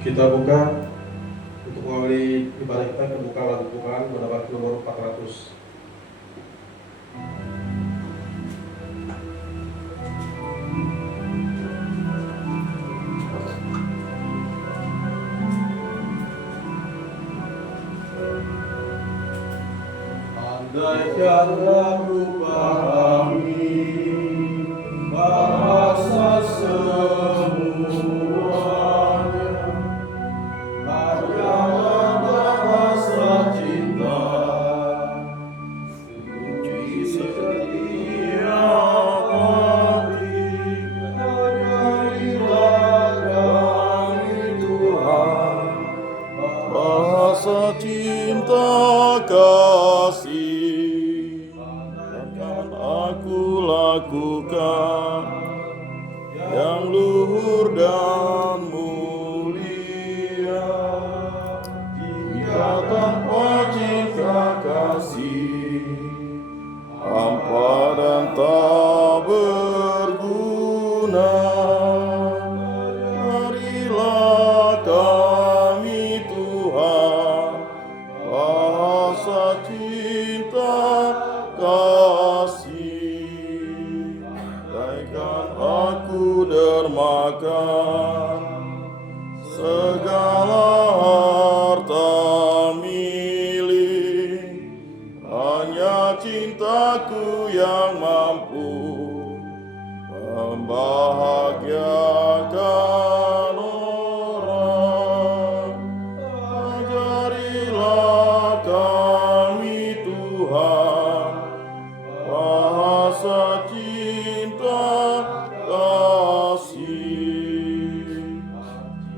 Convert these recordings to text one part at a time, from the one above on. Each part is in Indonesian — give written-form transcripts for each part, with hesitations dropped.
Kita buka untuk mengawali ibadah kita, kita buka lagu Tuhan pada nomor 400. Andaikanlah ku pahami bahasa semuanya, hanyalah bahasa cinta, suci setia hati, ajarilah kami Tuhan, bahasa cinta kasih akan aku lakukan, yang luhur dan mulia. Jika tanpa cinta kasih hampa dan tak berguna, berilah kami Tuhan bahasa cinta kasih. Andaikan aku dermakan segala harta milik, hanya cintaku yang mampu membahagiakan orang. Ajarilah kami Tuhan bahasa cinta kasih.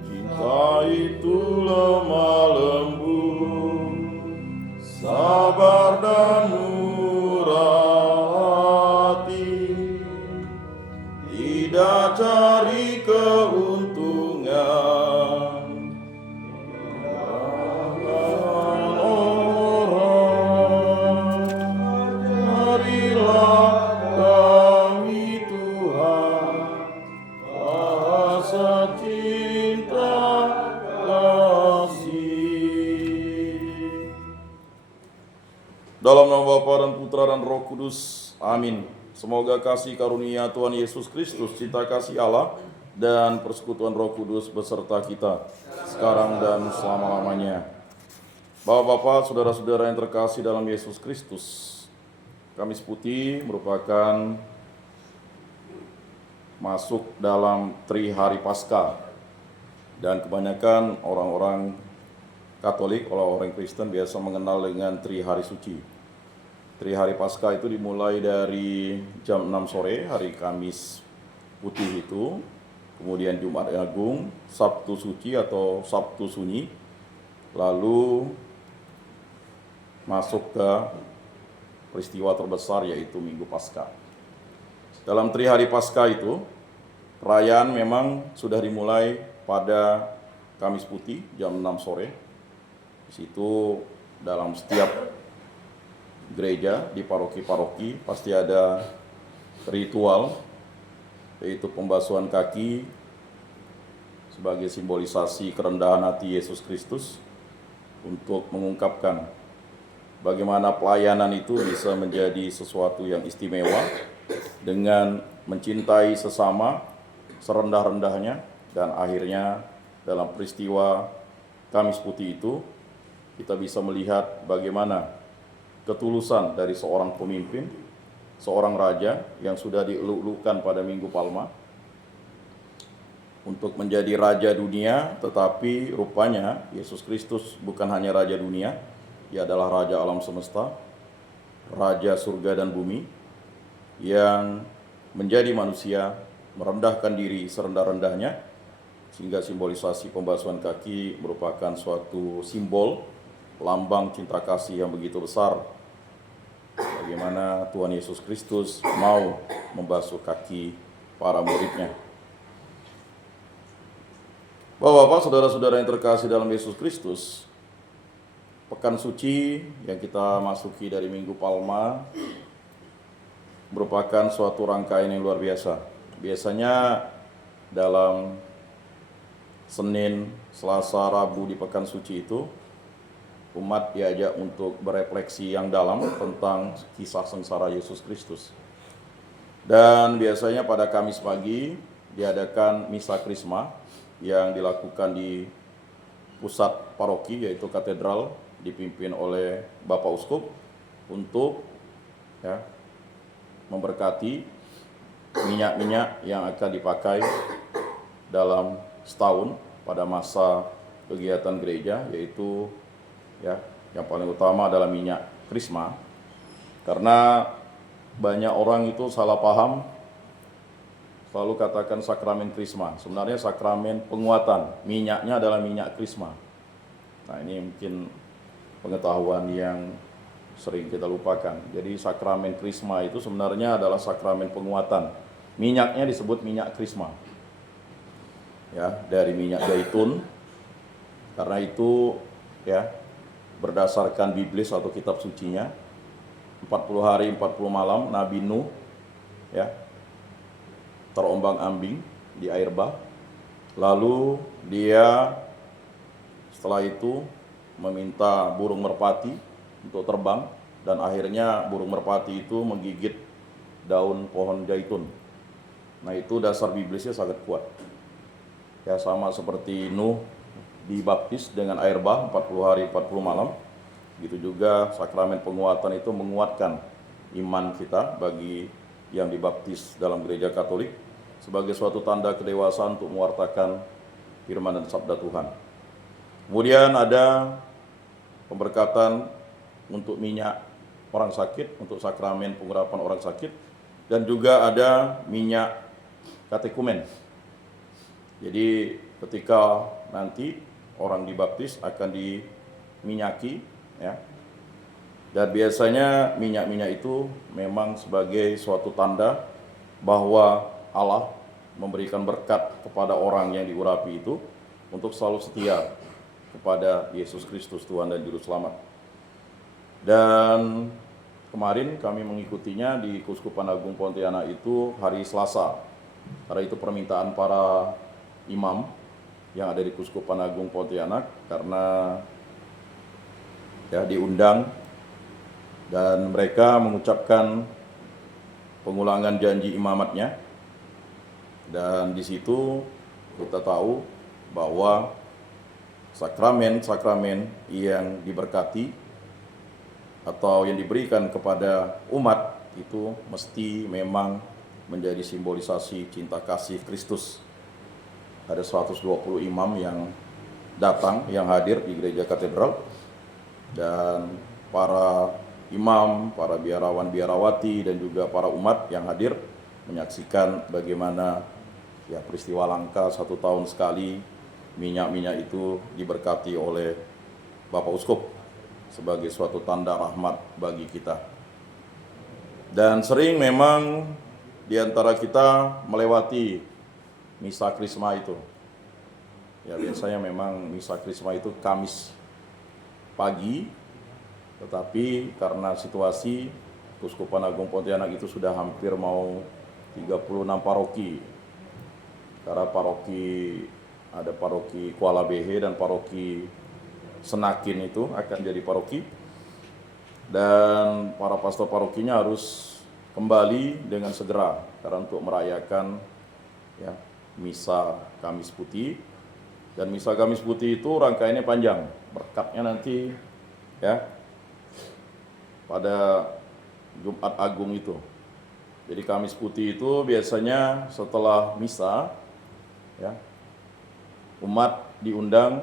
Cinta itu lemah lembut, sabar dan murah hati, tidak cari keuntungan orang. Ajarilah kami Tuhan bahasa cinta kasih. Dalam nama Bapa dan Putra dan Roh Kudus, amin. Semoga kasih karunia Tuhan Yesus Kristus, cinta kasih Allah, dan persekutuan Roh Kudus beserta kita sekarang dan selama-lamanya. Bapak-bapak, saudara-saudara yang terkasih dalam Yesus Kristus, Kamis Putih merupakan masuk dalam Tri Hari Paskah, dan kebanyakan orang-orang Katolik, orang-orang Kristen biasa mengenal dengan Tri Hari Suci. Tri Hari Paskah itu dimulai dari jam 6 sore, hari Kamis Putih itu, kemudian Jumat Agung, Sabtu Suci atau Sabtu Sunyi, lalu masuk ke peristiwa terbesar yaitu Minggu Paskah. Dalam Tri Hari Paskah itu, perayaan memang sudah dimulai pada Kamis Putih jam 6 sore. Di situ dalam setiap gereja di paroki-paroki pasti ada ritual, yaitu pembasuhan kaki sebagai simbolisasi kerendahan hati Yesus Kristus untuk mengungkapkan bagaimana pelayanan itu bisa menjadi sesuatu yang istimewa dengan mencintai sesama serendah-rendahnya, dan akhirnya dalam peristiwa Kamis Putih itu kita bisa melihat bagaimana ketulusan dari seorang pemimpin, seorang raja yang sudah dieluk-elukan pada Minggu Palma untuk menjadi raja dunia, tetapi rupanya Yesus Kristus bukan hanya raja dunia, Dia adalah raja alam semesta, raja surga dan bumi, yang menjadi manusia, merendahkan diri serendah-rendahnya, sehingga simbolisasi pembasuhan kaki merupakan suatu simbol lambang cinta kasih yang begitu besar. Bagaimana Tuhan Yesus Kristus mau membasuh kaki para muridnya. Bapak-bapak, saudara-saudara yang terkasih dalam Yesus Kristus, Pekan Suci yang kita masuki dari Minggu Palma merupakan suatu rangkaian yang luar biasa. Biasanya dalam Senin, Selasa, Rabu di pekan suci itu umat diajak untuk berefleksi yang dalam tentang kisah sengsara Yesus Kristus. Dan biasanya pada Kamis pagi diadakan misa krisma yang dilakukan di pusat paroki yaitu katedral dipimpin oleh Bapak Uskup untuk memberkati minyak-minyak yang akan dipakai dalam setahun pada masa kegiatan gereja, yaitu yang paling utama adalah minyak krisma. Karena banyak orang itu salah paham, selalu katakan sakramen krisma. Sebenarnya sakramen penguatan, minyaknya adalah minyak krisma. Nah, ini mungkin pengetahuan yang sering kita lupakan. Jadi sakramen krisma itu sebenarnya adalah sakramen penguatan. Minyaknya disebut minyak krisma. Dari minyak zaitun. Karena itu berdasarkan Biblis atau kitab sucinya, 40 hari 40 malam Nabi Nuh terombang-ambing di air bah. Lalu dia setelah itu meminta burung merpati untuk terbang, dan akhirnya burung merpati itu menggigit daun pohon zaitun. Nah, itu dasar Biblisnya sangat kuat. Sama seperti Nuh dibaptis dengan air bah 40 hari 40 malam. Gitu juga sakramen penguatan itu menguatkan iman kita bagi yang dibaptis dalam gereja Katolik sebagai suatu tanda kedewasaan untuk mewartakan firman dan sabda Tuhan. Kemudian ada pemberkatan untuk minyak orang sakit, untuk sakramen pengurapan orang sakit, dan juga ada minyak katekumen. Jadi ketika nanti orang dibaptis akan diminyaki, dan biasanya minyak-minyak itu memang sebagai suatu tanda bahwa Allah memberikan berkat kepada orang yang diurapi itu untuk selalu setia kepada Yesus Kristus Tuhan dan Juru Selamat. Dan kemarin kami mengikutinya di Keuskupan Agung Pontianak itu hari Selasa. Karena itu permintaan para imam yang ada di Keuskupan Agung Pontianak, karena diundang dan mereka mengucapkan pengulangan janji imamatnya. Dan di situ kita tahu bahwa sakramen-sakramen yang diberkati atau yang diberikan kepada umat itu mesti memang menjadi simbolisasi cinta kasih Kristus. Ada 120 imam yang datang, yang hadir di gereja katedral, dan para imam, para biarawan-biarawati, dan juga para umat yang hadir menyaksikan bagaimana peristiwa langka 1 tahun sekali minyak-minyak itu diberkati oleh Bapak Uskup sebagai suatu tanda rahmat bagi kita. Dan sering memang di antara kita melewati misa krisma itu. Biasanya memang misa krisma itu Kamis pagi, tetapi karena situasi Keuskupan Agung Pontianak itu sudah hampir mau 36 paroki. Karena ada paroki Kuala Behe dan paroki Senakin itu akan jadi paroki, dan para pastor parokinya harus kembali dengan segera karena untuk merayakan misa Kamis Putih. Dan misa Kamis Putih itu rangkaiannya panjang, berkatnya nanti pada Jumat Agung itu. Jadi Kamis Putih itu biasanya setelah misa umat diundang.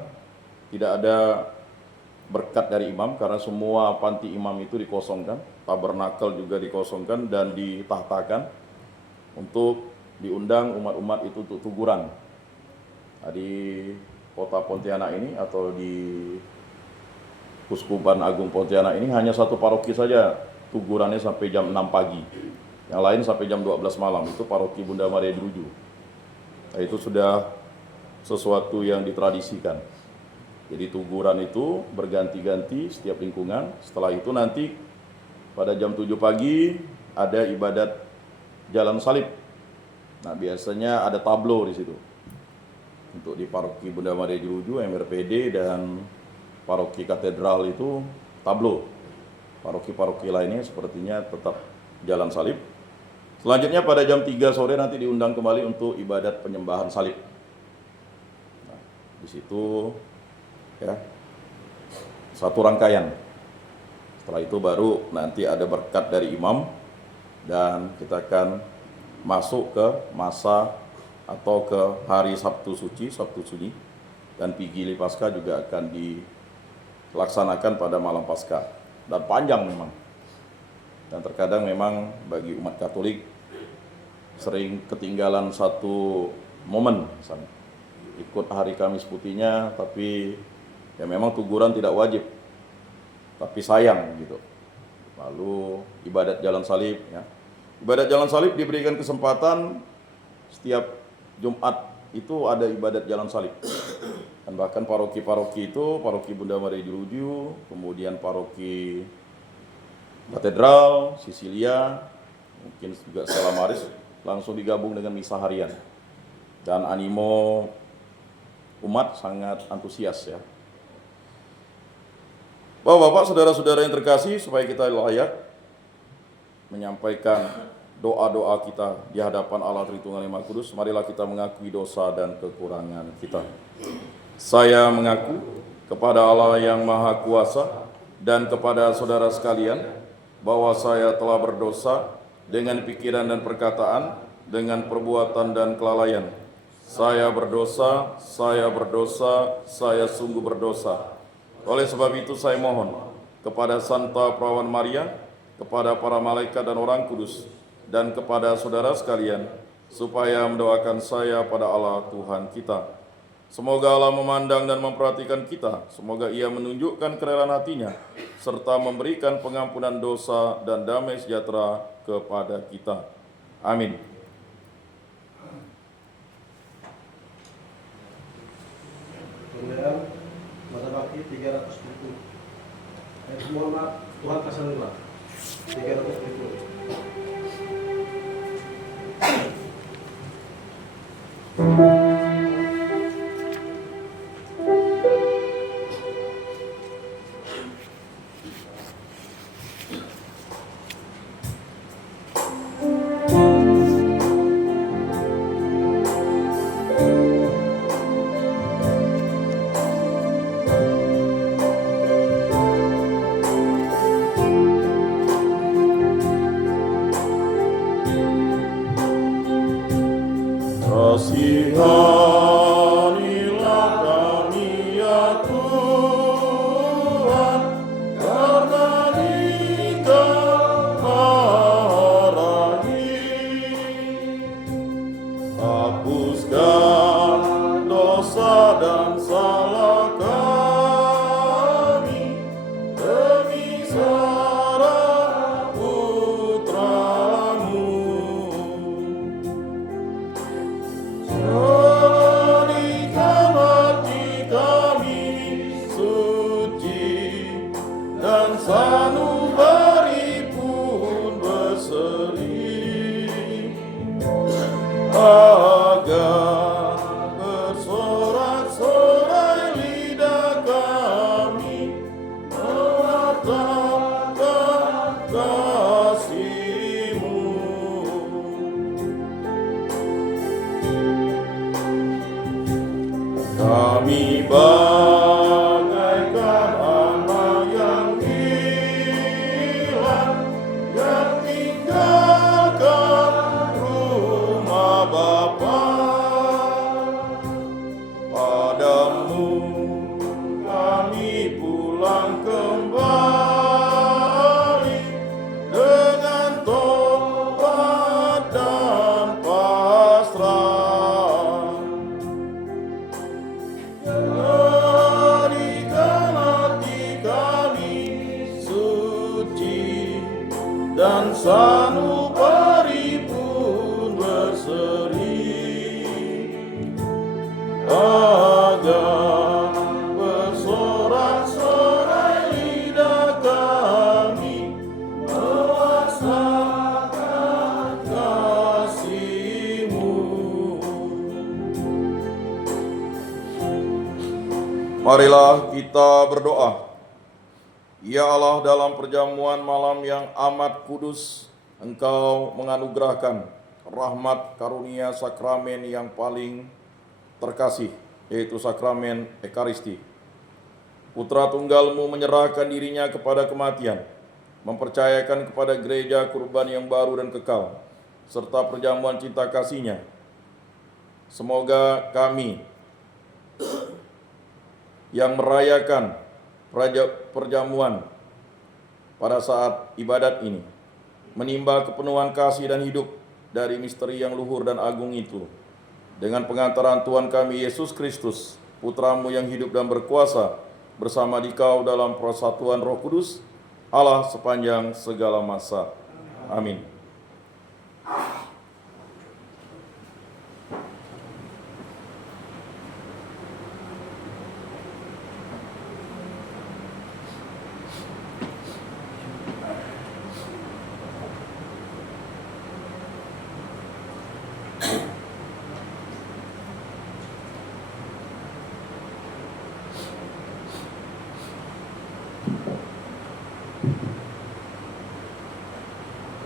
Tidak ada berkat dari imam karena semua panti imam itu dikosongkan, tabernakel juga dikosongkan dan ditahtakan untuk diundang umat-umat itu untuk tuguran. Di kota Pontianak ini atau di Keuskupan Agung Pontianak ini hanya satu paroki saja tugurannya sampai jam 6 pagi. Yang lain sampai jam 12 malam, itu paroki Bunda Maria Druju. Nah, itu sudah sesuatu yang ditradisikan. Jadi tuguran itu berganti-ganti setiap lingkungan. Setelah itu nanti pada jam 7 pagi ada ibadat jalan salib. Nah, biasanya ada tablo di situ. Untuk di Paroki Bunda Maria Jeruju, MRPD, dan Paroki Katedral itu tablo. Paroki-paroki lainnya sepertinya tetap jalan salib. Selanjutnya pada jam 3 sore nanti diundang kembali untuk ibadat penyembahan salib. Nah, di situ ya satu rangkaian. Setelah itu baru nanti ada berkat dari imam dan kita akan masuk ke masa atau ke hari Sabtu Suci, dan Vigili Paskah juga akan dilaksanakan pada malam Paskah. Dan panjang memang. Dan terkadang memang bagi umat Katolik sering ketinggalan satu momen, misalnya ikut hari Kamis Putihnya, tapi ya memang teguran tidak wajib, tapi sayang gitu. Lalu ibadat jalan salib, ya. Ibadat jalan salib diberikan kesempatan setiap Jumat itu ada ibadat jalan salib. Dan bahkan paroki-paroki itu, Paroki Bunda Maria Jeruju, kemudian Paroki Katedral, Sisilia, mungkin juga Stella Maris, langsung digabung dengan misa harian. Dan animo umat sangat antusias ya. Bapak-bapak, saudara-saudara yang terkasih, supaya kita layak menyampaikan doa-doa kita di hadapan Allah Tritunggal Yang Maha Kudus, marilah kita mengakui dosa dan kekurangan kita. Saya mengaku kepada Allah yang Maha Kuasa dan kepada saudara sekalian bahwa saya telah berdosa dengan pikiran dan perkataan, dengan perbuatan dan kelalaian. Saya berdosa, saya sungguh berdosa. Oleh sebab itu saya mohon kepada Santa Perawan Maria, kepada para malaikat dan orang kudus, dan kepada saudara sekalian, supaya mendoakan saya pada Allah Tuhan kita. Semoga Allah memandang dan memperhatikan kita, semoga Ia menunjukkan kerelaan hatinya, serta memberikan pengampunan dosa dan damai sejahtera kepada kita. Amin. Kemudian mata baki 370. Mohon maaf, Tuhan kasih 370. Kasihanilah kami ya Tuhan, karena Engkau Maha Rahim. Hapuskan dosa dan salah kami demi Sarah Putramu. Jadikan hati kami suci dan sanubari pun berseri, agar bersorak-sorai lidah kami mewartakan kasih-Mu. Kami bagaikan anak yang hilang, yang tinggalkan rumah Bapa. Padamu kami pulang kembali dengan tobat dan pasrah. Marilah kita berdoa. Ya Allah, dalam perjamuan malam yang amat kudus, Engkau menganugerahkan rahmat karunia sakramen yang paling terkasih, yaitu sakramen Ekaristi. Putra Tunggal-Mu menyerahkan dirinya kepada kematian, mempercayakan kepada gereja kurban yang baru dan kekal, serta perjamuan cinta kasih-Nya. Semoga kami yang merayakan perjamuan pada saat ibadat ini menimba kepenuhan kasih dan hidup dari misteri yang luhur dan agung itu, dengan pengantaran Tuhan kami Yesus Kristus, Putra-Mu yang hidup dan berkuasa bersama Dikau dalam persatuan Roh Kudus, Allah sepanjang segala masa. Amin.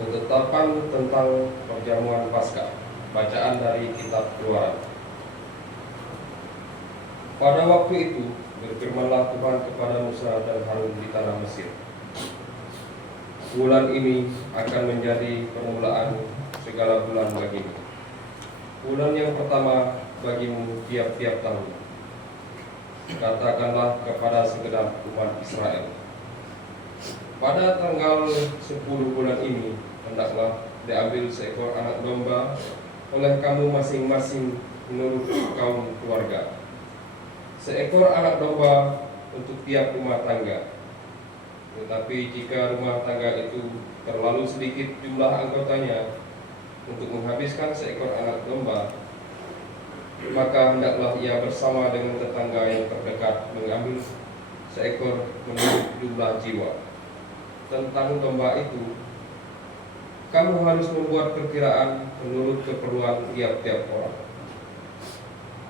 Ketetapan tentang perjamuan Paskah. Bacaan dari kitab Keluaran. Pada waktu itu berfirmanlah Tuhan kepada Musa dan Harun di tanah Mesir. Bulan ini akan menjadi permulaan segala bulan bagimu. Bulan yang pertama bagimu tiap-tiap tahun. Katakanlah kepada segenap umat Israel, pada tanggal 10 bulan ini hendaklah diambil seekor anak domba oleh kamu masing-masing menurut kaum keluarga. Seekor anak domba untuk tiap rumah tangga. Tetapi jika rumah tangga itu terlalu sedikit jumlah anggotanya untuk menghabiskan seekor anak domba, maka hendaklah ia bersama dengan tetangga yang terdekat mengambil seekor menurut jumlah jiwa. Tentang domba itu, kamu harus membuat perkiraan menurut keperluan tiap-tiap orang.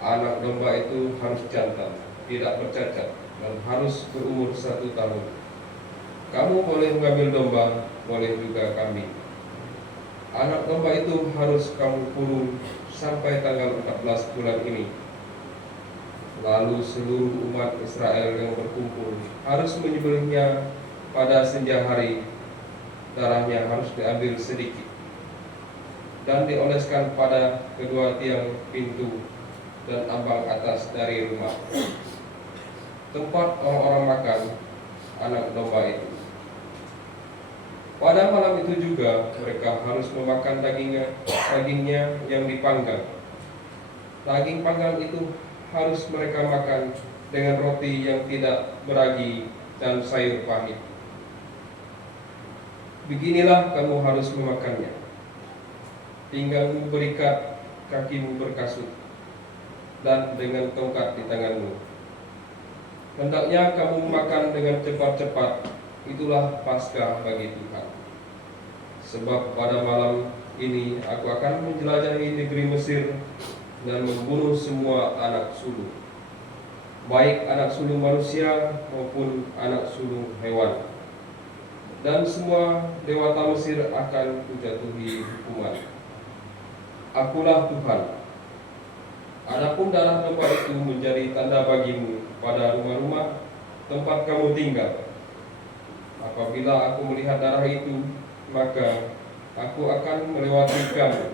Anak domba itu harus jantan, tidak bercacat, dan harus berumur 1 tahun. Kamu boleh mengambil domba, boleh juga kambing. Anak domba itu harus kamu kurung sampai tanggal 14 bulan ini. Lalu seluruh umat Israel yang berkumpul harus menyembelihnya pada senja hari. Darahnya harus diambil sedikit dan dioleskan pada kedua tiang pintu dan ambang atas dari rumah tempat orang-orang makan anak domba itu. Pada malam itu juga mereka harus memakan dagingnya yang dipanggang. Daging panggang itu harus mereka makan dengan roti yang tidak beragi dan sayur pahit. Beginilah kamu harus memakannya. Pinggangmu berikat, kakimu berkasut, dan dengan tongkat di tanganmu. Hendaknya kamu makan dengan cepat-cepat. Itulah Paskah bagi Tuhan. Sebab pada malam ini aku akan menjelajahi negeri Mesir dan membunuh semua anak sulung, baik anak sulung manusia maupun anak sulung hewan. Dan semua dewata Mesir akan kujatuhi hukuman. Akulah Tuhan. Adapun darah domba itu menjadi tanda bagimu pada rumah-rumah tempat kamu tinggal. Apabila aku melihat darah itu, maka aku akan melewati kamu.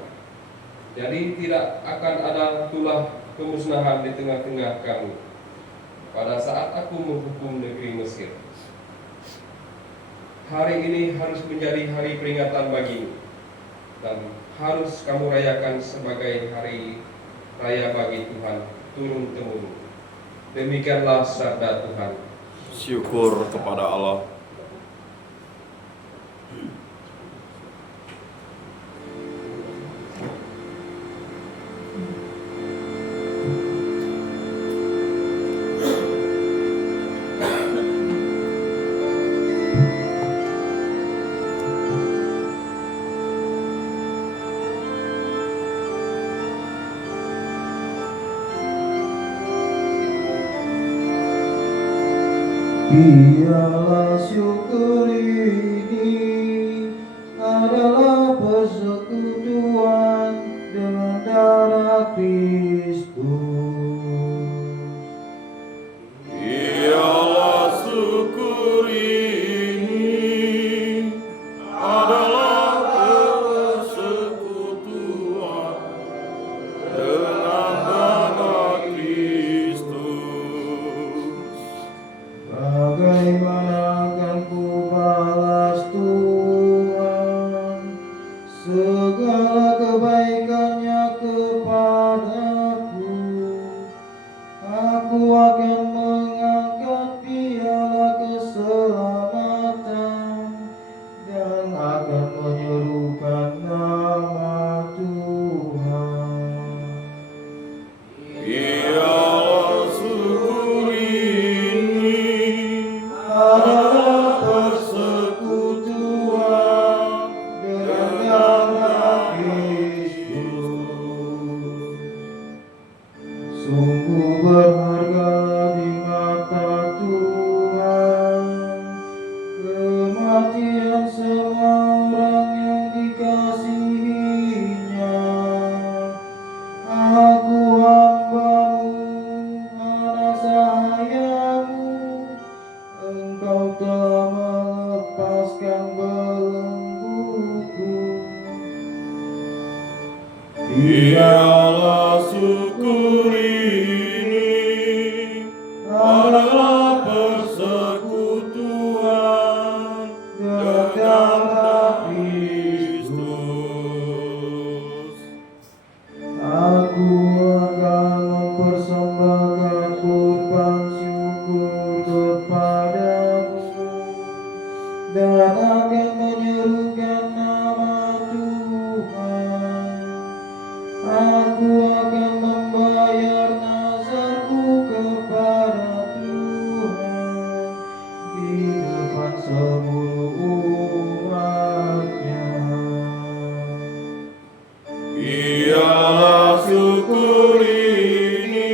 Jadi tidak akan ada tulah kemusnahan di tengah-tengah kamu pada saat aku menghukum negeri Mesir. Hari ini harus menjadi hari peringatan bagimu, dan harus kamu rayakan sebagai hari raya bagi Tuhan turun-temurun. Demikianlah sabda Tuhan. Syukur kepada Allah. Biarlah syukur ini adalah persekutuan dengan darah Kristus. Biarlah syukur ini adalah persekutuan dengan darah Kristus. Bagaimana akan ku balas Tuhan segala kebaikannya kepadaku? Aku akan mengangkat piala keselamatan dan akan menyerukan nama Tuhan. Biarlah syukur ini Adalah persekutuan dengan darah Kristus. Sungguh berharga di mata Tuhan kematian semua orang yang dikasihinya. Aku hamba-Mu, anak sahayamu, Engkau telah melepaskan belengguku. Biarlah syukur ini adalah persekutuan dengan darah Kristus. Aku akan mempersembahkan kurban syukur kepadamu dan akan menyerukan nama Tuhan. Aku akan membayar nazarku kepada Tuhan di depan seluruh umatnya. Biarlah syukur ini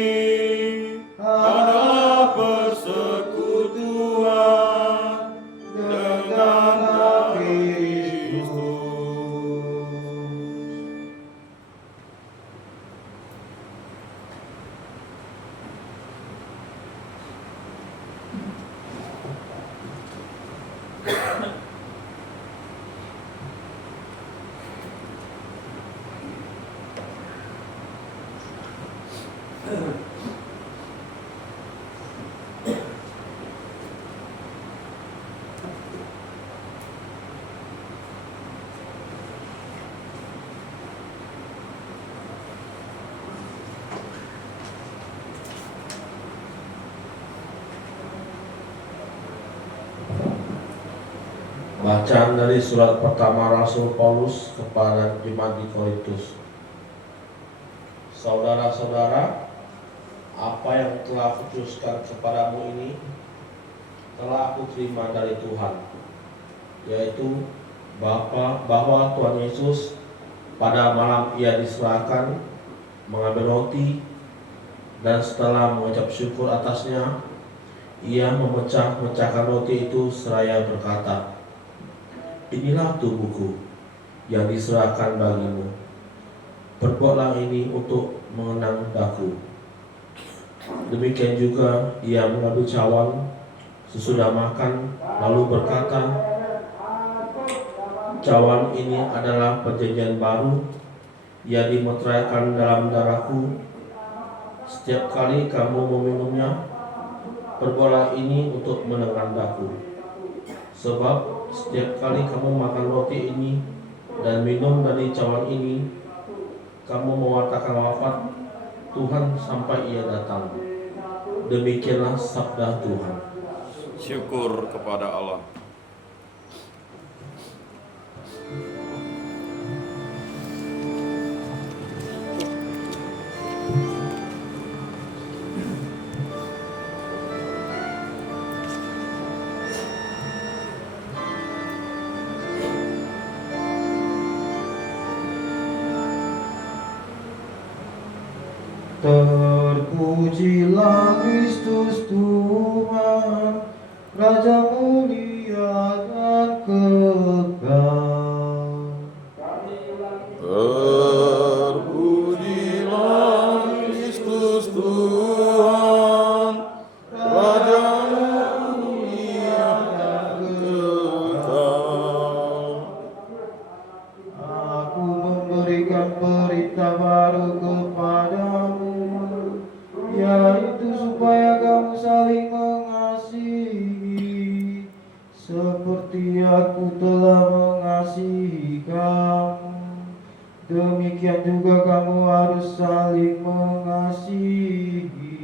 adalah persekutuan dengan darah Kristus. Bacaan dari surat pertama Rasul Paulus kepada jemaat di Korintus. Saudara-saudara, apa yang telah kutuliskan kepadamu ini telah aku terima dari Tuhan, yaitu bahwa Tuhan Yesus pada malam Ia diserahkan mengambil roti, dan setelah mengucap syukur atasnya, Ia memecahkan roti itu seraya berkata, "Inilah tubuhku yang diserahkan bagimu. Perbuatlah ini untuk mengenang daku." Demikian juga Ia mengambil cawan sesudah makan, lalu berkata, "Cawan ini adalah perjanjian baru yang dimeteraikan dalam darahku. Setiap kali kamu meminumnya, perbuatlah ini untuk mengenang daku. Sebab setiap kali kamu makan roti ini dan minum dari cawan ini, kamu mewartakan wafat Tuhan sampai Ia datang." Demikianlah sabda Tuhan. Syukur kepada Allah. Terpujilah Kristus Tuhan Raja mulia dan kekal. Terpujilah Kristus Tuhan, Raja mulia dan kekal. Aku memberikan perintah baru kepadamu, yaitu supaya kamu saling mengasihi, seperti aku telah mengasihi kamu. Demikian juga kamu harus saling mengasihi.